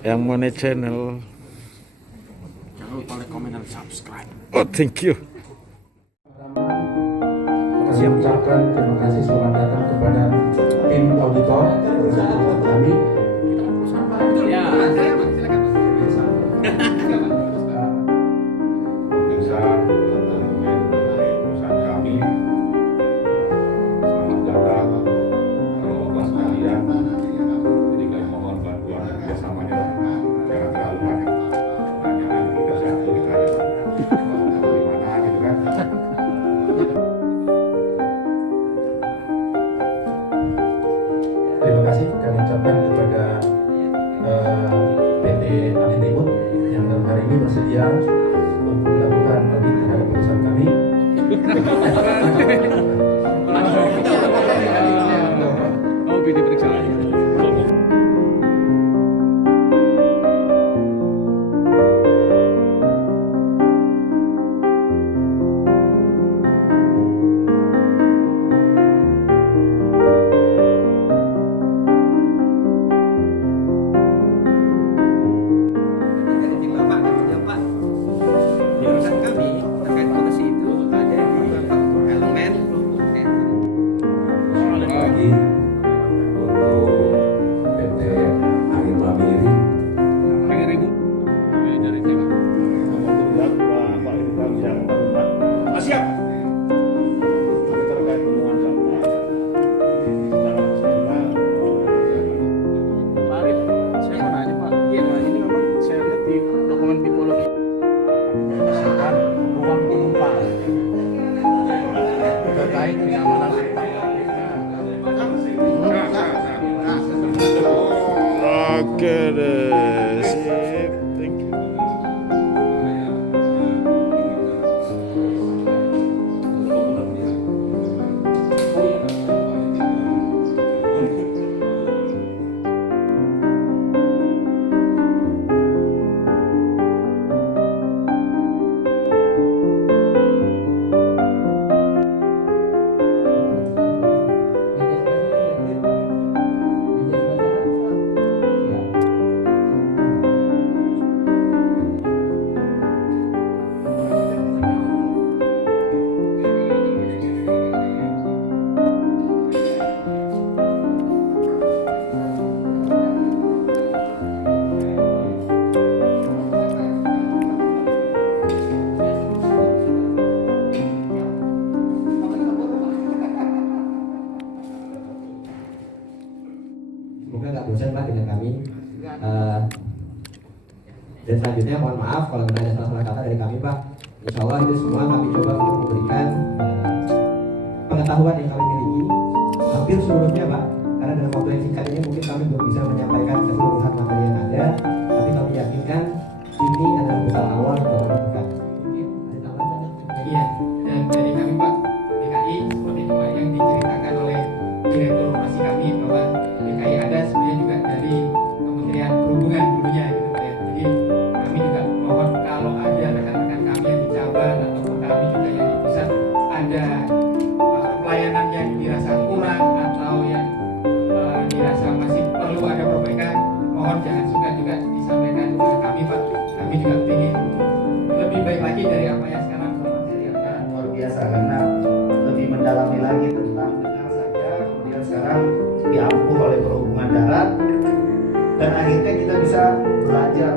yang Money Channel. Jangan lupa like, comment, dan subscribe. Oh, thank you. Kami ucapkan terima kasih selamat datang kepada tim auditor perusahaan kami. Ya. Bisa dokumen perusahaan kami. Selamat datang bapak sekalian. Jadi kami mohon bantuan dan kerjasamanya. Jangan terlalu banyak pertanyaan, kita satu kita gimana gitu kan. Terima kasih kami ucapkan kepada PT Alinribut yang dalam hari ini bersedia untuk melakukan audit terhadap perusahaan kami. Oh, pilih periksa lagi. Lagi untuk PT Angin Mamiri. Siap. Terkait temuan data secara keseluruhan Pak Arif, saya mau nanya Pak. Iya, Pak, ini memang saya lihat di dokumen tipologi menyelesaikan ruang penumpang terkait kenyamanan serta Oke deh, sip. Thank you. Semoga nggak bosan Pak dengan kami. Dan selanjutnya mohon maaf kalau ada salah-salah kata dari kami Pak. Insya Allah itu semua kami coba untuk memberikan pengetahuan yang kami miliki hampir seluruhnya Pak. Karena dalam waktu yang singkat ini mungkin kami belum bisa menyampaikan keseluruhan materi yang ada. Tapi kami yakinkan ini adalah bekal awal untuk menentukan. Mungkin ada tambahan. Iya, dan dari kami Pak DKI seperti yang diceritakan oleh Direktur Operasi kami bahwa DKI ada sebenarnya juga dari Kementerian Perhubungan dulunya gitu Pak ya. Jadi kami juga mohon kalau ada rekan-rekan kami yang di cabang ataupun kami juga yang di pusat ada pelayanan yang dirasa kurang atau yang dirasa masih perlu ada perbaikan, mohon jangan suka juga disampaikan ke kami Pak. Kami juga ingin lebih baik lagi dari apa yang sekarang Bapak lihatkan. Luar biasa karena lebih mendalami lagi tentang dengar saja kemudian sekarang diampuh oleh perhubungan darat dan akhirnya kita bisa belajar